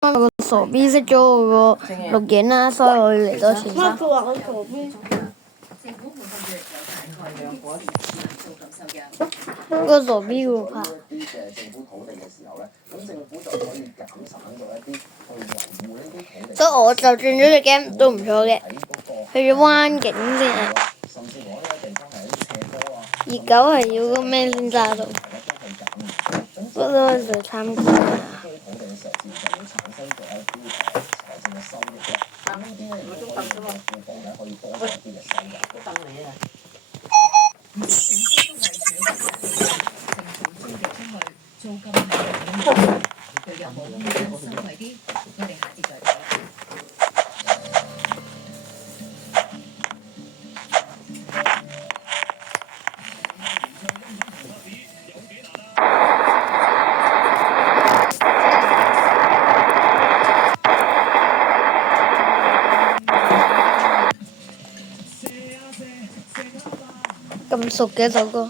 個傻 B 識咗我個錄影啦，所以我要嚟多次乜佢話我傻 B？個傻 B 會拍。所以我就轉咗隻 game 都唔錯嘅，去咗灣景先啊。熱狗係要個咩先揸到？不過就參觀啊。咁熟嘅首歌。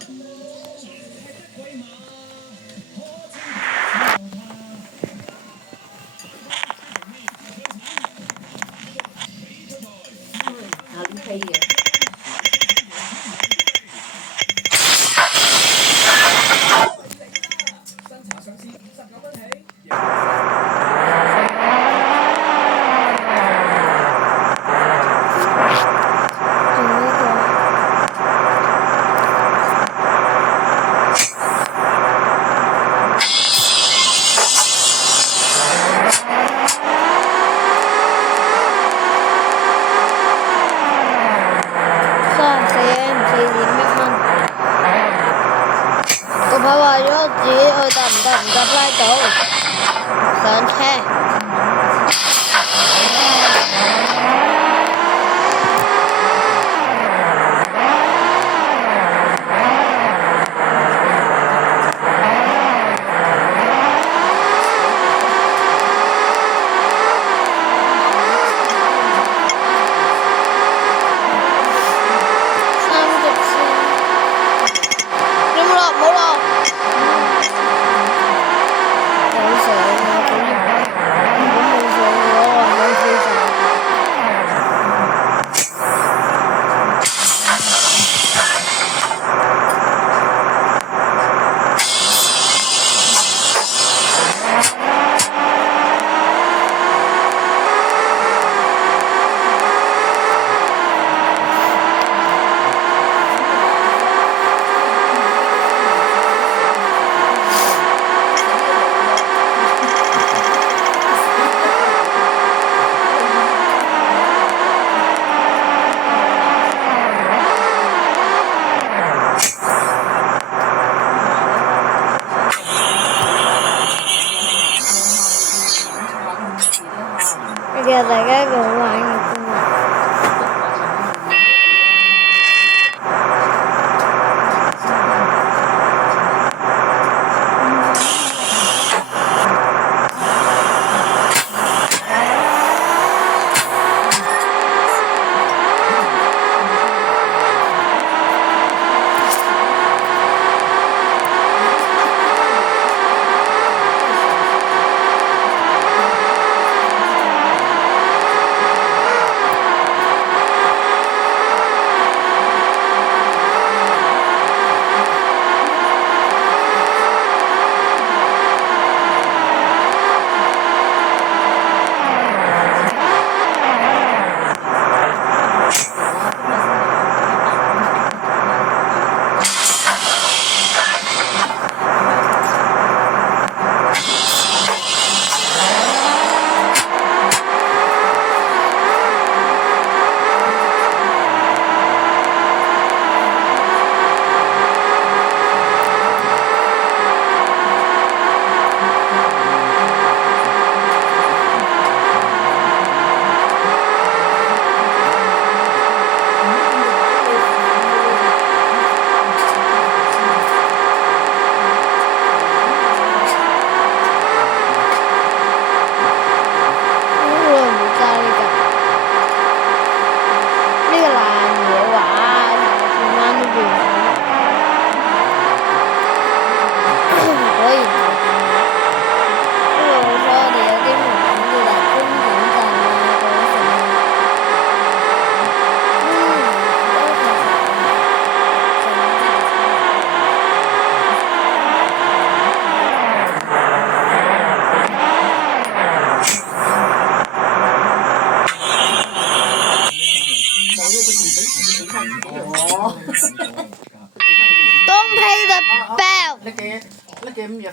個牌壞咗，自己去搭唔搭拉到上車。其實大家一個好玩嘅公園。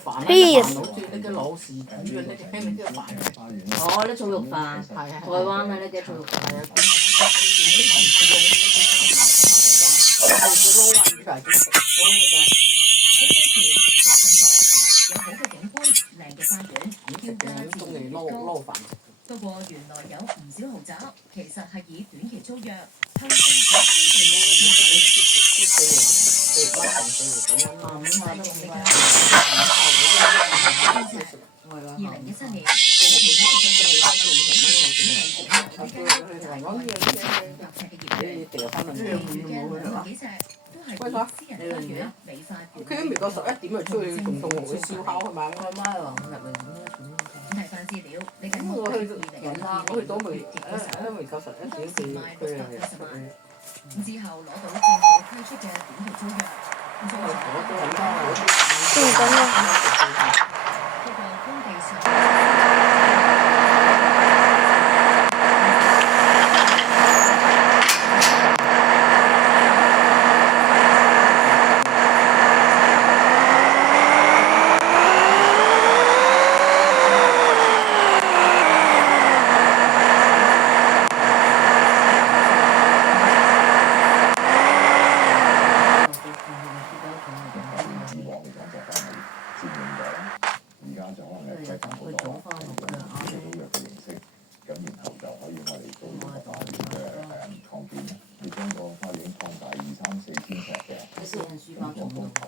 Please 好似呢個老士煮嘅呢個呢個飯。哦，呢醋肉飯，係啊台灣嘅呢個醋肉飯。係啊，佢撈混出嚟點食？有好嘅景觀、靚嘅花園，食嘅咁中意撈飯。不過原來有唔少豪宅其實係以短期租約向政府2017年，佢都未過11點就出去同同學去燒烤係嘛？我媽話我入嚟點樣睇翻資料，你緊我去我去到未2020夠11點，佢又係之後攞到政府批出嘅短期租約，不過工地上。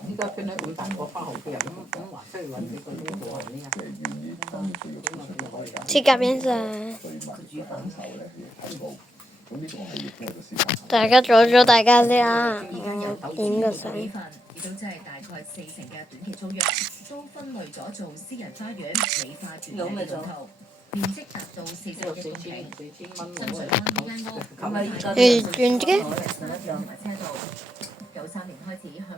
依家變咗咁大個花豪嘅人咁話出去揾幾個呢個係呢去改變先。大家阻咗大家先啊！我影個相。亦都即係大概40%嘅短期租約，都分類咗做私人花園、美化園嘅用途，面積達到41公頃。深水灣呢間屋，你轉嘅？同埋車道，93年開始向